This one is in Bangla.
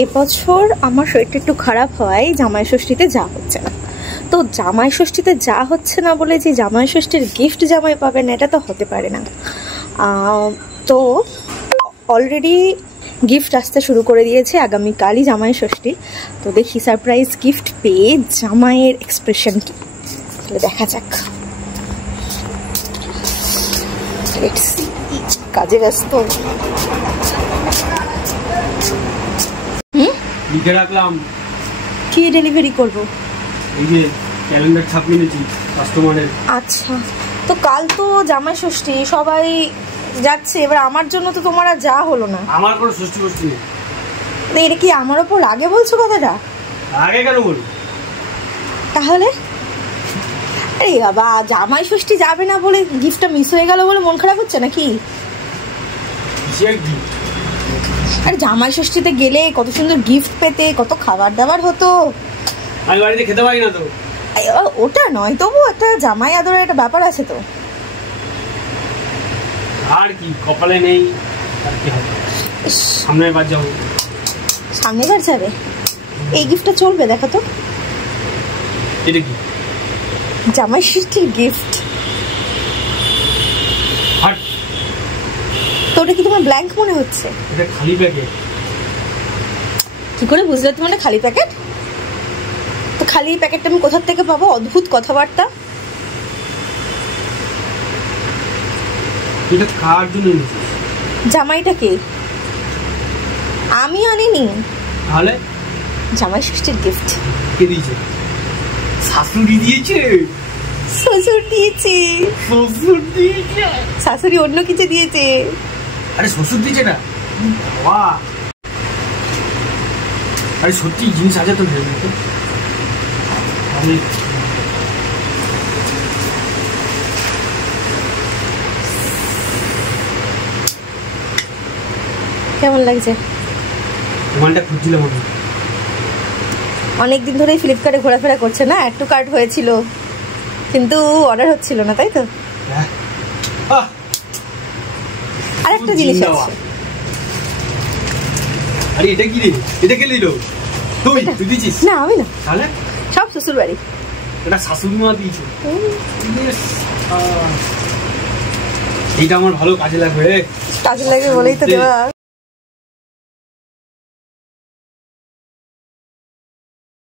এবছর আমার শরীরটা একটু খারাপ হওয়ায় জামাই ষষ্ঠীতে যা হচ্ছে না। তো জামাই ষষ্ঠীতে যা হচ্ছে না বলে যে জামাই ষষ্ঠীর গিফট জামাই পাবে না, এটা তো হতে পারে না। তো অলরেডি গিফট আসতে শুরু করে দিয়েছে, আগামীকালই জামাই ষষ্ঠী। তো দেখি সারপ্রাইজ গিফট পেয়ে জামাইয়ের এক্সপ্রেশন কি, তাহলে দেখা যাক। কাজে ব্যস্ত। লিখে রাখলাম কি ডেলিভারি করব? এই যে ক্যালেন্ডার ছাপিয়ে নিয়েছি কাস্টমারের। আচ্ছা, তো কাল তো জামাই ষষ্ঠী, সবাই যাচ্ছে, এবার আমার জন্য তো তোমার আর যা হলো না। আমার কোনো ষষ্ঠী ষষ্ঠী নেই। এটা কি আমার ওপর আগে বলছো কথাটা? আগে কেন বলি তাহলে? আরে বাবা, জামাই ষষ্ঠী যাবে না বলে গিফটটা মিস হয়ে গেল বলে মন খারাপ হচ্ছে নাকি? আরে জামাই ষষ্ঠীতে গেলে কত সুন্দর গিফট পেতে, কত খাবার দাবার হতো। আমি বাড়িতে খেতে পারি না তো। ওটা নয়, তবু একটা জামাই আদরের একটা ব্যাপার আছে তো। আর কি কপালে নেই, আর কি হবে। সামনের বার যাবো। সামনের বার যাবে? এই গিফটটা চলবে, দেখো তো। এটা কি? জামাই ষষ্ঠীর গিফট। হাট। তো ওটা কি তোমার ব্ল্যাঙ্ক মনে হচ্ছে? এটা খালি প্যাকেট। কি করে বুঝলে তোমার খালি প্যাকেট? তো খালি প্যাকেটটা আমি কোথা থেকে পাবো? অদ্ভুত কথাবার্তা। এটা কার জন্য এনেছিস? জামাইটা কে? আমি আনিনি। তাহলে? জামাই ষষ্ঠীর গিফট। কে দিয়েছে? শাশুড়ি দিয়েছে। শ্বশুর দিয়েছে। শ্বশুর দিয়েছে? শাশুড়ি অন্য কিছু দিয়েছে। আরে শ্বশুর দিয়েছে না? বাহ। আরে সত্যি জিনিস আছে তো ভেবে তো। আমি কেমন লাগছে? মালটা খুঁজছিলাম আমি। অনেকদিন ধরেই ফ্লিপকার্টে ঘোরাফেরা করছে না, একটু কার্ড হয়েছিল কিন্তু অর্ডার হচ্ছিল না, তাই তো? আর একটা জিনিস আছে। আরে এটা কি রে? এটা কে দিল? তুই দিয়েছিস? না, আমি না। তাহলে সব শ্বশুর বাড়ি। এটা শাশুড়ি মা দিয়েছে। এইটা আমার ভালো কাজে লাগবে। কাজে লাগবে বলেই তো দেওয়া।